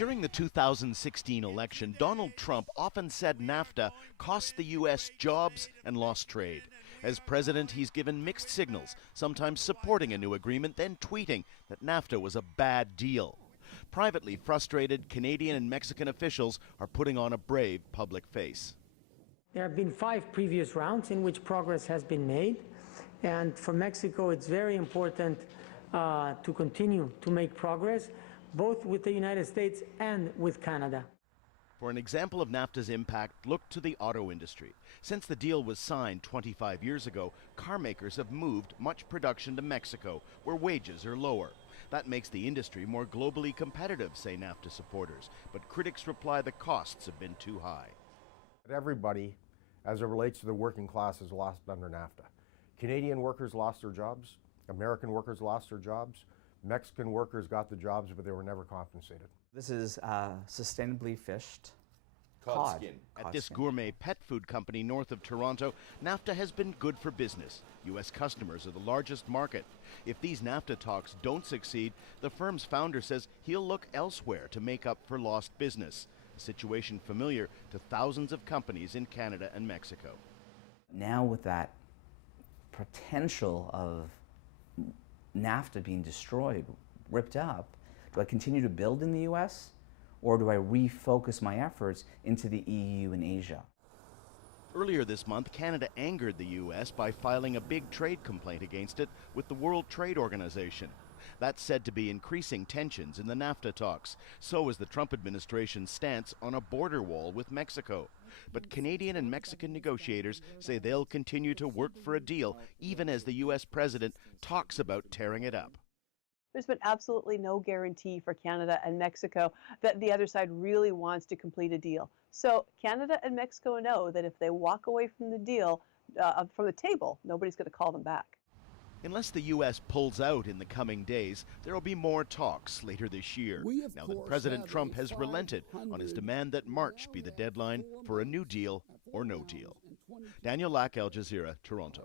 During the 2016 election, Donald Trump often said NAFTA cost the U.S. jobs and lost trade. As president, he's given mixed signals, sometimes supporting a new agreement, then tweeting that NAFTA was a bad deal. Privately frustrated, Canadian and Mexican officials are putting on a brave public face. There have been 5 previous rounds in which progress has been made, and for Mexico it's very important to continue to make progress, both with the United States and with Canada. For an example of NAFTA's impact, look to the auto industry. Since the deal was signed 25 years ago, car makers have moved much production to Mexico, where wages are lower. That makes the industry more globally competitive, say NAFTA supporters, but critics reply the costs have been too high. Everybody, as it relates to the working class, has lost under NAFTA. Canadian workers lost their jobs, American workers lost their jobs, Mexican workers got the jobs, but they were never compensated. This is sustainably fished cod skin. At this gourmet pet food company north of Toronto, NAFTA has been good for business. U.S. customers are the largest market. If these NAFTA talks don't succeed, the firm's founder says he'll look elsewhere to make up for lost business, a situation familiar to thousands of companies in Canada and Mexico. Now with that potential of NAFTA being destroyed, ripped up, do I continue to build in the U.S. or do I refocus my efforts into the EU and Asia? Earlier this month, Canada angered the U.S. by filing a big trade complaint against it with the World Trade Organization. That's said to be increasing tensions in the NAFTA talks. So is the Trump administration's stance on a border wall with Mexico. But Canadian and Mexican negotiators say they'll continue to work for a deal even as the U.S. president talks about tearing it up. There's been absolutely no guarantee for Canada and Mexico that the other side really wants to complete a deal. So Canada and Mexico know that if they walk away from the deal, from the table, nobody's going to call them back. Unless the U.S. pulls out in the coming days, there will be more talks later this year. Now that President Trump has relented on his demand that March be the deadline for a new deal or no deal. Daniel Lack, Al Jazeera, Toronto.